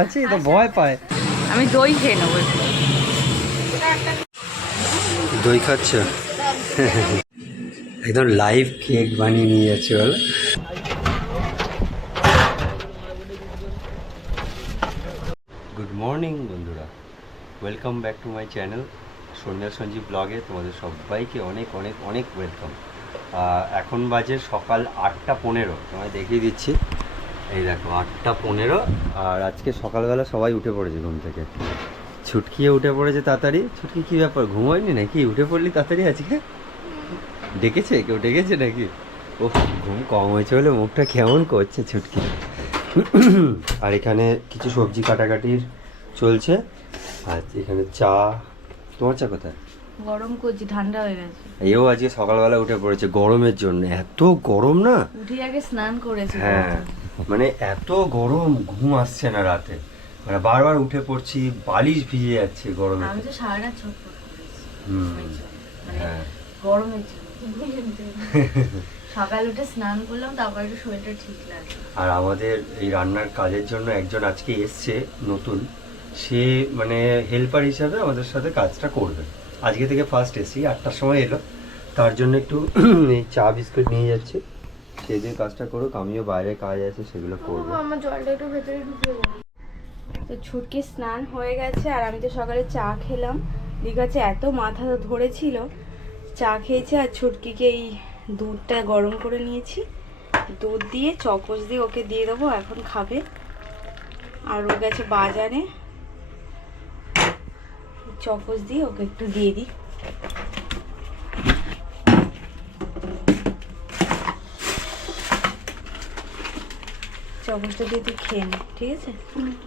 আছে তো ভয় পায়। আমি দই খেয়ে নেব। দই খাচ্ছ? একদম লাইভ কেক বানিয়ে নিয়ে যাচ্ছে বলো। গুড মর্নিং বন্ধুরা। Welcome back to my channel Sandhya Sanjeev ব্লগে তোমাদের সবাইকে অনেক অনেক অনেক ওয়েলকাম এখন বাজে সকাল আটটা পনেরো। তোমায় দেখিয়ে দিচ্ছি। এই দেখো, আটটা পনেরো, আর আজকে সকালবেলা সবাই উঠে পড়েছে ঘুম থেকে। ছুটকিয়ে উঠে পড়েছে তাড়াতাড়ি। ছুটকি কী ব্যাপার, ঘুমোয়নি নাকি? উঠে পড়লি তাড়াতাড়ি আজকে? ডেকেছে কেউ? ডেকেছে নাকি? ও ঘুম কম হয়েছে বলে মুখটা কেমন করছে ছুটকি। আর এখানে কিছু সবজি কাটাকাটির চলছে। আর এখানে চা। তোমার চা কোথায়? গরম করছি ঠান্ডা হয়ে গেছে। এও আজকে সকালবেলা উঠে পড়েছে গরমের জন্য। এত গরম না? উঠে আগে স্নান করেছি হ্যাঁ। মানে এত গরম ঘুম আসছে না রাতে। মানে বারবার উঠে পড়ছি বালিশ ভিজে যাচ্ছে গরমে। আমি তো সারা রাত ছটফট করেছি। হুম মানে হ্যাঁ। গরমের সকাল উঠে স্নান করলাম তারপর একটু শরীরটা ঠিক লাগে আর আমাদের এই রান্নার কাজের জন্য একজন আজকে এসছে নতুন। সে মানে হেল্পার হিসাবে আমাদের সাথে কাজটা করবে। আজকে থেকে ফার্স্ট এসি আটটার সময় এলো। তার জন্য একটু এই চা বিস্কুট নিয়ে যাচ্ছে। সে যে কাজটা করুক আমিও বাইরে কাজ আছে সেগুলো করব। আমার জলটা একটু ভেতরে ঢুকে তো ছুটকি স্নান হয়ে গেছে আর আমি তো সকালে চা খেলাম। আছে এত মাথা ধরেছিল চা খেয়েছে আর ছুটকিকে এই দুধটা গরম করে নিয়েছি। দুধ দিয়ে চকস দিয়ে ওকে দিয়ে দেবো এখন খাবে। আর ও গেছে বাজারে চকস দিয়ে ওকে একটু দিয়ে দিই। চকসটা দিয়ে তুই খেয়ে নে, ঠিক আছে?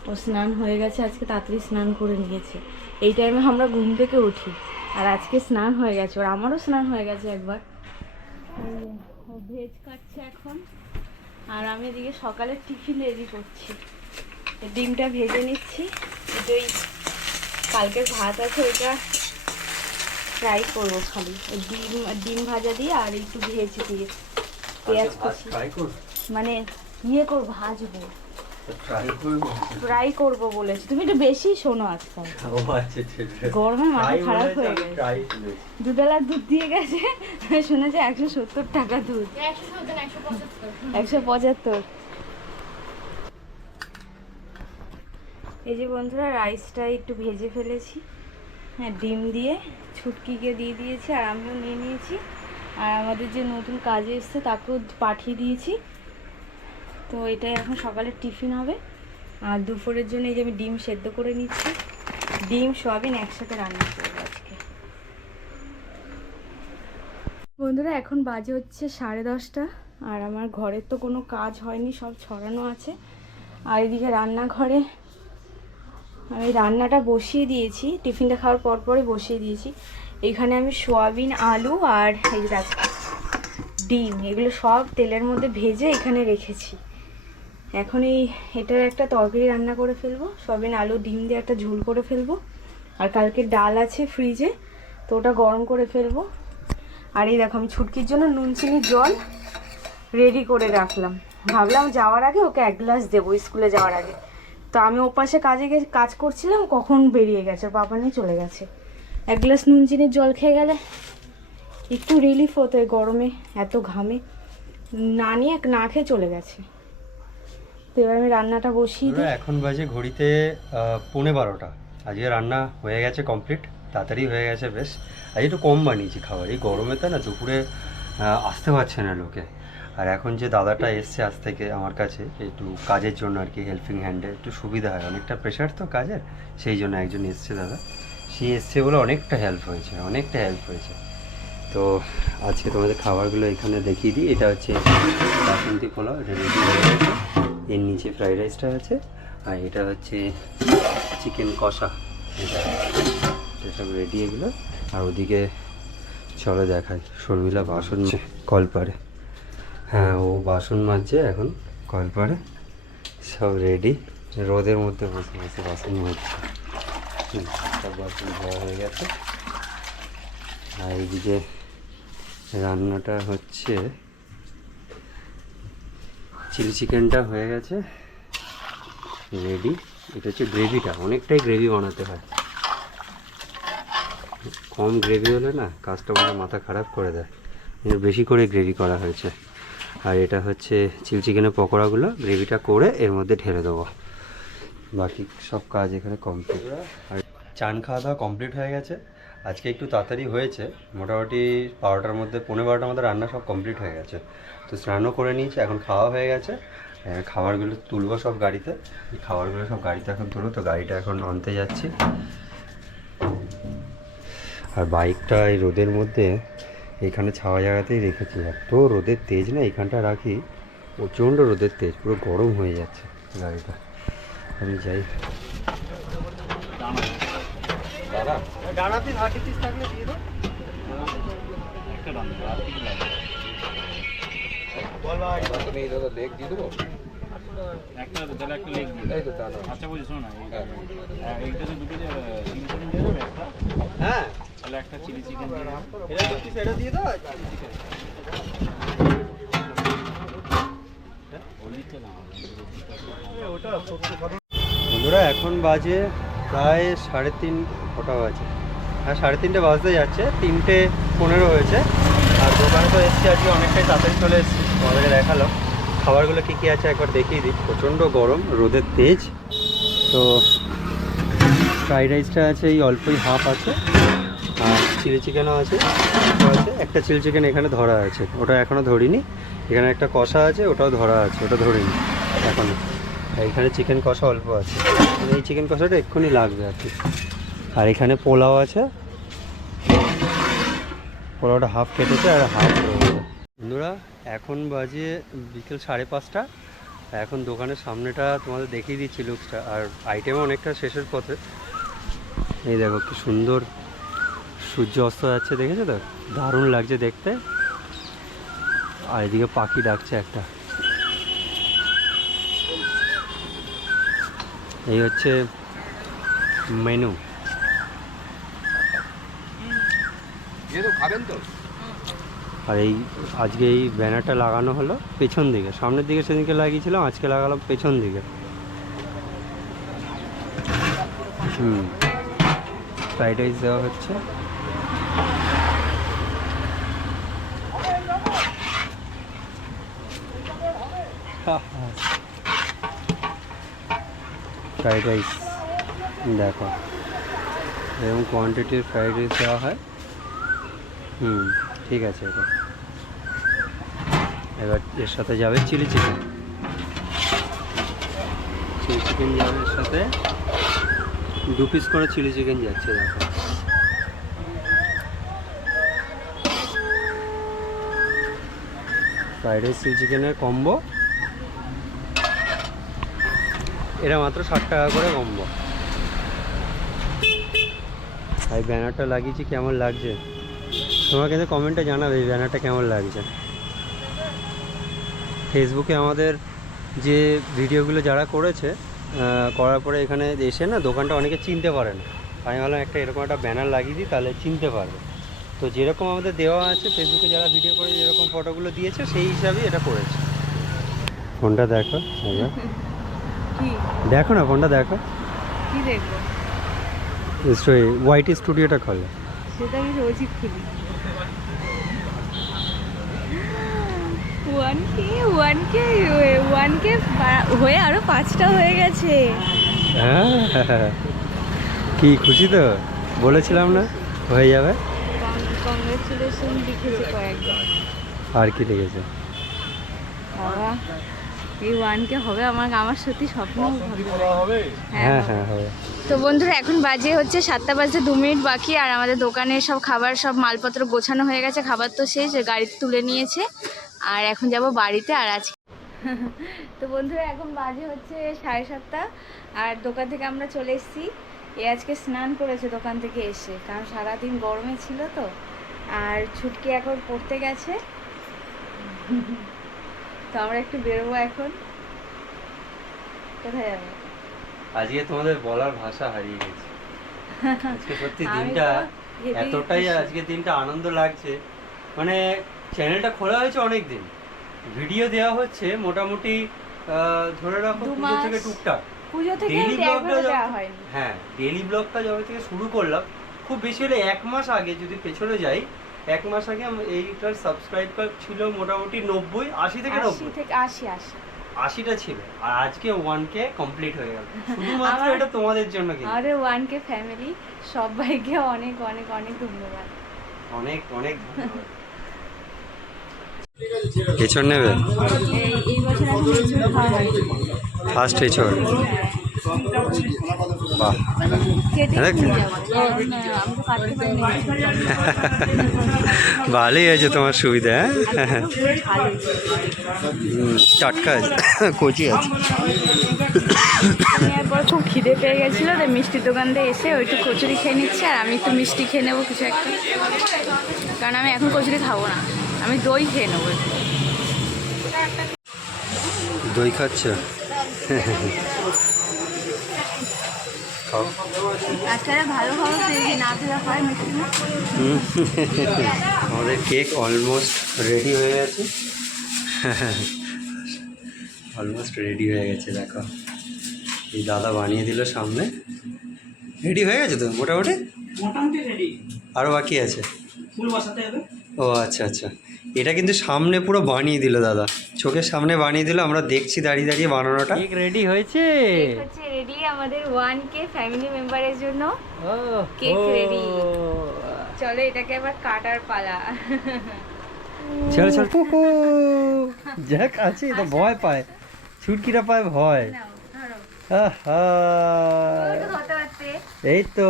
ও স্নান হয়ে গেছে, আজকে তাড়াতাড়ি স্নান করে নিয়েছে। এই টাইমে আমরা ঘুম থেকে উঠি, আর আজকে স্নান হয়ে গেছে, ওর আমারও স্নান হয়ে গেছে একবার। ও ভেজ কাটছে এখন, আর আমি এদিকে সকালে টিফিন রেডি করছি। ডিমটা ভেজে নিচ্ছি ওই কালকের ভাত আছে ওইটা ফ্রাই করব খালি। ডিম ডিম ভাজা দিয়ে আর একটু ভেজ দিয়ে পেঁয়াজ কুচি। মানে ইয়ে করব ভাজবো। ট্রাই করব? ফ্রাই করব বলেছি। তুমি একটু বেশি শোনো আজকাল। ও আচ্ছা আছে গরমে মাথা খারাপ হয়ে গেছে। দুবেলা দুধ দিয়ে গেছে। শুনেছি একশো সত্তর টাকা দুধ। একশো পঁচাত্তর। এই যে বন্ধুরা রাইসটা একটু ভেজে ফেলেছি। হ্যাঁ ডিম দিয়ে ছুটকিকে দিয়ে দিয়েছি, আর আমিও নিয়ে নিয়েছি। আর আমাদের যে নতুন কাজে এসছে, তাকেও পাঠিয়ে দিয়েছি। তো এটাই এখন সকালের টিফিন হবে। আর দুপুরের জন্য এই যে আমি ডিম সেদ্ধ করে নিচ্ছি। ডিম, সয়াবিন একসাথে রান্না করব আজকে। বন্ধুরা, এখন বাজে হচ্ছে সাড়ে দশটা, আর আমার ঘরের তো কোনো কাজ হয়নি, সব ছড়ানো আছে। আর এদিকে রান্নাঘরে আমি রান্নাটা বসিয়ে দিয়েছি। টিফিনটা খাওয়ার পর পরে বসিয়ে দিয়েছি। এখানে আমি সোয়াবিন, আলু আর এই যে ডিম, এগুলো সব তেলের মধ্যে ভেজে এখানে রেখেছি। এখন এই এটার একটা তরকারি রান্না করে ফেলব। সোয়াবিন, আলু, ডিম দিয়ে একটা ঝোল করে ফেলব। আর কালকে ডাল আছে ফ্রিজে, তো ওটা গরম করে ফেলব। আর এই দেখো, আমি ছুটকির জন্য নুন চিনির জল রেডি করে রাখলাম। ভাবলাম যাওয়ার আগে ওকে এক গ্লাস দেবো, স্কুলে যাওয়ার আগে। তো আমি ওপাশে কাজে গে কাজ করছিলাম কখন বেরিয়ে গেছে বাবা নিয়ে চলে গেছে। এক গ্লাস নুন চিনির জল খেয়ে গেলে একটু রিলিফ হতো এই গরমে এত ঘামে। না নিয়ে না খেয়ে চলে গেছে। তো এবার আমি রান্নাটা বসিয়ে দিই। এখন বাজে ঘড়িতে পৌনে বারোটা। আজকে রান্না হয়ে গেছে কমপ্লিট তাড়াতাড়ি হয়ে গেছে বেশ। আজ একটু কম বানিয়েছি খাবার। এই গরমে তো না দুপুরে আসতে পারছে না লোকে। আর এখন যে দাদাটা এসছে আজ থেকে আমার কাছে একটু কাজের জন্য আর কি হেল্পিং হ্যান্ডে একটু সুবিধা হয়। অনেকটা প্রেশার তো কাজের সেই জন্য একজন এসছে দাদা। সে এসছে বলে অনেকটা হেল্প হয়েছে অনেকটা হেল্প হয়েছে। তো আজকে তোমাদের খাবারগুলো এখানে দেখিয়ে দিই। এটা হচ্ছে বাসন্তী পোলাও এটা রেডি হয়ে গেছে। এর নিচে ফ্রাইড রাইসটা আছে আর এটা হচ্ছে চিকেন কষা। এটা সব রেডি এগুলো। আর ওদিকে চলো দেখাই শর্মিলা বাসন মা- কলপারে হ্যাঁ ও বাসন মাজছে এখন। কল কলপারে। সব রেডি রোদের মধ্যে বসে বসে বাসন মাজছে। সব বাসন ধোয়া হয়ে গেছে। আর এইদিকে রান্নাটা হচ্ছে চিলি চিকেনটা হয়ে গেছে। রেডি এটা হচ্ছে গ্রেভিটা অনেকটাই গ্রেভি বানাতে হয়। কম গ্রেভি হলে না কাস্টমারের মাথা খারাপ করে দেয়। বেশি করে গ্রেভি করা হয়েছে। আর এটা হচ্ছে চিলি চিকেনের পকোড়াগুলো, গ্রেভিটা করে এর মধ্যে ঢেলে দেবো। বাকি সব কাজ এখানে কমপ্লিট আর চান খাওয়া দাওয়া কমপ্লিট হয়ে গেছে। আজকে একটু তাড়াতাড়ি হয়েছে। মোটামুটি বারোটার মধ্যে পনেরো বারোটার মধ্যে রান্না সব কমপ্লিট হয়ে গেছে। তো স্নানও করে নিয়েছি, এখন খাওয়া হয়ে গেছে। খাবারগুলো তুলবো সব গাড়িতে। খাবারগুলো সব গাড়িতে এখন তুলবো, তো গাড়িটা এখন আনতে যাচ্ছি। আর বাইকটা এই রোদের মধ্যে এখানে ছাওয়া জায়গাতেই রেখেছি। এত রোদের তেজ না এখানটা রাখি প্রচণ্ড রোদের তেজ পুরো গরম হয়ে যাচ্ছে গাড়িটা। আমি যাই। আচ্ছা না দুটো হ্যাঁ। তাহলে একটা চিলি চিকেন দিয়ে এটা দু পিস এটা দিয়ে দাও? হলদিটা না বন্ধুরা এখন বাজে প্রায় সাড়ে তিন কটা বাজে? হ্যাঁ সাড়ে তিনটে বাজতে যাচ্ছে তিনটে পনেরো হয়েছে। আর দোকানে তো এসছি আজকে অনেকটাই তাড়াতাড়ি চলে এসেছি তোমাদেরকে দেখাল খাবারগুলো কী কী আছে একবার দেখিয়ে দিই। প্রচণ্ড গরম রোদের তেজ। তো ফ্রাইড রাইসটা আছে এই অল্পই হাফ আছে। চিলি চিকেনও আছে আছে একটা চিলি চিকেন এখানে ধরা আছে, ওটা এখনও ধরিনি। এখানে একটা কষা আছে, ওটাও ধরা আছে, ওটা ধরিনি এখনও এখানে চিকেন কষা অল্প আছে। এই চিকেন কষাটা এক্ষুনি লাগবে আর কি। আর এখানে পোলাও আছে। পোলাওটা হাফ কেটেছে আর হাফ বন্ধুরা, এখন বাজে বিকেল সাড়ে পাঁচটা। এখন দোকানের সামনেটা তোমাদের দেখিয়ে দিচ্ছি লুকসটা আর আইটেমও অনেকটা শেষের পথে। এই দেখো কি সুন্দর সূর্য অস্ত যাচ্ছে দেখেছ তো? দারুণ লাগছে দেখতে। আর এদিকে পাখি ডাকছে একটা। এই হচ্ছে মেনু। খাবেন তো? আর এই আজকে এই ব্যানারটা লাগানো হলো পেছন দিকে। সামনের দিকে সেদিনকে লাগিয়েছিলাম আজকে লাগালাম পেছন দিকে। হুম। ফ্রাইড রাইস দেওয়া হচ্ছে। ফ্রাইড রাইস দেখো। এরকম কোয়ান্টিটির ফ্রাইড রাইস দেওয়া হয়। হুম, ঠিক আছে এটা। এবার এর সাথে যাবে চিলি চিকেন চিলি চিকেন যাবে এর সাথে। দু পিস করে চিলি চিকেন যাচ্ছে, দেখো। ফ্রাইড রাইস চিলি চিকেনের কম্বো এটা মাত্র ষাট টাকা করে কম্বো। আর ব্যানারটা লাগিয়েছি, কেমন লাগছে? তোমরা কিন্তু কমেন্টে জানাবে এই ব্যানারটা কেমন লাগছে। ফেসবুকে আমাদের যে ভিডিওগুলো যারা করেছে করার পরে এখানে এসে না দোকানটা অনেকে চিনতে পারে না। আমি ভাবলাম একটা এরকম একটা ব্যানার লাগিয়ে দিই, তাহলে চিনতে পারবে। তো যেরকম আমাদের দেওয়া আছে, ফেসবুকে যারা ভিডিও করে যেরকম ফটোগুলো দিয়েছে, সেই হিসাবেই এটা করেছে। ফোনটা দেখো। দেখো না ফোনটা দেখো। কি দেখব? ওয়াইটি স্টুডিওটা খোলো। সেটা আমি রোজই খুলি। One K one K one K হয়ে আরও পাঁচটা হয়ে গেছে। হ্যাঁ। কি খুশি তো? বলেছিলাম না? হয়ে যাবে? কংগ্রেচুলেশন লিখেছে আর কি লেগেছে বাবা। এই ওয়ান কে হবে আমার আমার সত্যি স্বপ্ন হবে? হ্যাঁ হ্যাঁ হবে। তো বন্ধুরা এখন বাজে হচ্ছে সাতটা বাজতে দু মিনিট বাকি আর আমাদের দোকানে সব খাবার সব মালপত্র গোছানো হয়ে গেছে খাবার তো শেষ গাড়িতে তুলে নিয়েছে। আর এখন যাব বাড়িতে আর আজকে তো বন্ধুরা এখন বাজে হচ্ছে সাড়ে সাতটা আর দোকান থেকে আমরা চলে এসেছি। এ আজকে স্নান করেছে দোকান থেকে এসে কারণ সারাদিন গরমে ছিল তো আর ছুটকি এখন পড়তে গেছে। তো আমরা একটু বেরোবো এখন। কোথায় যাব? আজকে তোমাদের বলার ভাষা হারিয়ে গেছে। আজকে সত্যি দিনটা এতটাই আজকে দিনটা আনন্দ লাগছে। মানে চ্যানেলটা খোলা হয়েছে অনেক দিন ভিডিও দেওয়া হচ্ছে মোটামুটি ধরে রাখো পুজো থেকে টুকটাক। পুজো থেকে ডেইলি ব্লগটা হ্যাঁ ডেইলি ব্লগটা যবে থেকে শুরু করলাম খুব বেশি হলে এক মাস আগে যদি পেছনে যাই এক মাস আগে এইটার সাবস্ক্রাইব ছিল মোটামুটি নব্বই আশি থেকে নব্বই। থেকে আশি আশি। আশিটা ছিল আর আজকে ওয়ান কে কমপ্লিট হয়ে গেল। শুধুমাত্র আমার- এটা তোমাদের জন্য কিন্তু। আমাদের ওয়ান কে ফ্যামিলি সবাইকে অনেক অনেক অনেক ধন্যবাদ। অনেক অনেক ধন্যবাদ। এছর নেবে? এই এই বছর এখন এঁচড় খাওয়া হয়নি ফার্স্ট এছর তো ভালোই আছে তোমার সুবিধা হ্যাঁ? টাটকা আছে। কচি আছে। খুব খিদে পেয়ে গেছিল তাই মিষ্টির দোকান দিয়ে এসে ওই একটু কচুরি খেয়ে নিচ্ছে আর আমি একটু মিষ্টি খেয়ে নেব কিছু একটা। কারণ আমি এখন কচুরি খাব না আমি দই খেয়ে নেব দই খাচ্ছ? খাও। না হয় মিষ্টি আমাদের কেক অলমোস্ট রেডি হয়ে গেছে। অলমোস্ট রেডি হয়ে গেছে দেখো। এই দাদা বানিয়ে দিল সামনে। রেডি হয়ে গেছে তো মোটামুটি? মোটামুটি রেডি আরও বাকি আছে? ফুল বসাতে হবে। ও আচ্ছা আচ্ছা। এটা কিন্তু সামনে পুরো বানিয়ে দিল দাদা। চোখের সামনে বানিয়ে দিল আমরা দেখছি দাঁড়িয়ে দাঁড়িয়ে বানানোটা। কেক রেডি হয়েছে? হচ্ছে রেডি আমাদের ওয়ান কে ফ্যামিলি মেম্বারের জন্য। Cake ready। চলো এটাকে আবার কাটার পালা। চল চল যাক আছে এটা ভয় পায়। ছুটকিটা পায় ভয়। নাও, এই তো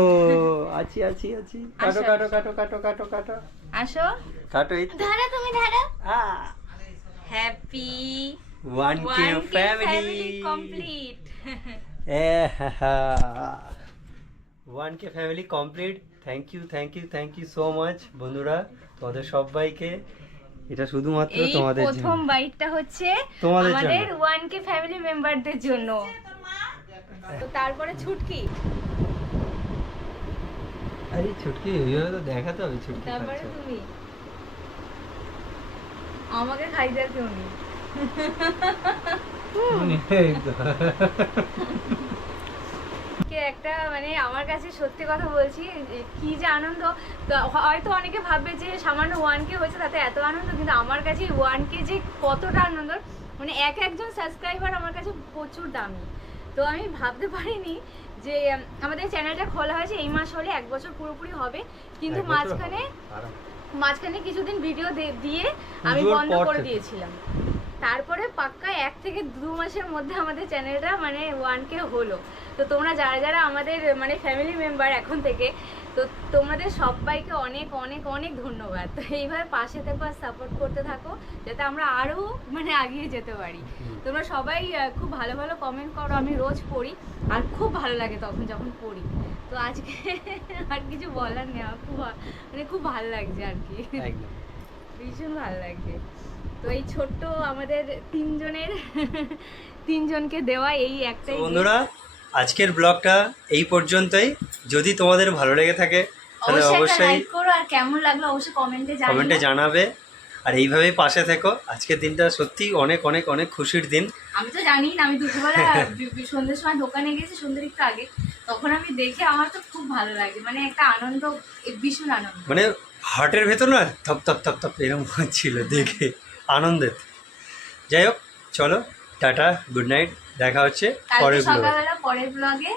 আছি আছি আছি। কাটো কাটো কাটো কাটো কাটো কাটো। আসো। কাটো এই ধরো তুমি ধরো। Happy one K family complete one K family complete thank you thank you thank you so much বন্ধুরা তোমাদের সবাইকে। এটা শুধুমাত্র তোমাদের প্রথম বাইটটা হচ্ছে তোমাদের আমাদের ওয়ান কে ফ্যামিলি মেম্বারদের জন্য। তো তারপরে ছুটকি? আরে ছুটকি এইভাবে তো দেখাতে হবে ছুটকি তারপরে তুমি? আমাকে খাইতে আর কেউ নেই। কে একটা মানে আমার কাছে সত্যি কথা বলছি কি যে আনন্দ। হয়তো অনেকে ভাববে যে সামান্য ওয়ান কে হয়েছে তাতে এত আনন্দ কিন্তু আমার কাছে ওয়ান কে যে কতটা আনন্দ মানে এক একজন সাবস্ক্রাইবার আমার কাছে প্রচুর দামি। তো আমি ভাবতে পারিনি যে আমাদের চ্যানেলটা খোলা হয়েছে এই মাস হলে এক বছর পুরোপুরি হবে। কিন্তু মাঝখানে মাঝখানে কিছুদিন ভিডিও দিয়ে আমি বন্ধ করে দিয়েছিলাম। তারপরে পাক্কা এক থেকে দু মাসের মধ্যে আমাদের চ্যানেলটা মানে ওয়ান কে হলো। তো তোমরা যারা যারা আমাদের মানে ফ্যামিলি মেম্বার এখন থেকে তো তোমাদের সবাইকে অনেক অনেক অনেক ধন্যবাদ। তো এইভাবে পাশে থেকো আর সাপোর্ট করতে থাকো যাতে আমরা আরও মানে আগিয়ে যেতে পারি। তোমরা সবাই খুব ভালো ভালো কমেন্ট করো আমি রোজ পড়ি আর খুব ভালো লাগে তখন যখন পড়ি। তো আজকে আর কিছু বলার নেই আমার খুব মানে খুব ভালো লাগছে আর কি। ভীষণ ভালো লাগছে। তো এই ছোট্ট আমাদের তিনজনের তিনজনকে দেওয়া এই একটাই বন্ধুরা আজকের ব্লগটা এই পর্যন্তই। যদি তোমাদের ভালো লেগে থাকে তাহলে অবশ্যই একটা করো আর কেমন লাগল অবশ্যই কমেন্টে কমেন্টে জানাবে। আর এইভাবেই পাশে থেকো। আজকের দিনটা সত্যি অনেক অনেক অনেক খুশির দিন। আমি তো জানি না আমি দুপুরবেলা সন্ধ্যের সময় দোকানে গেছি সন্ধ্যের একটু আগে। তখন আমি দেখে আমার তো খুব ভালো লাগে। মানে একটা আনন্দ ভীষণ আনন্দ। মানে হার্টের ভেতর না থপ থপ থপ থপ এরকম হচ্ছিল দেখে আনন্দের। যাই হোক চলো টাটা গুড নাইট। দেখা হচ্ছে পরের ব্লগে পরের ব্লগে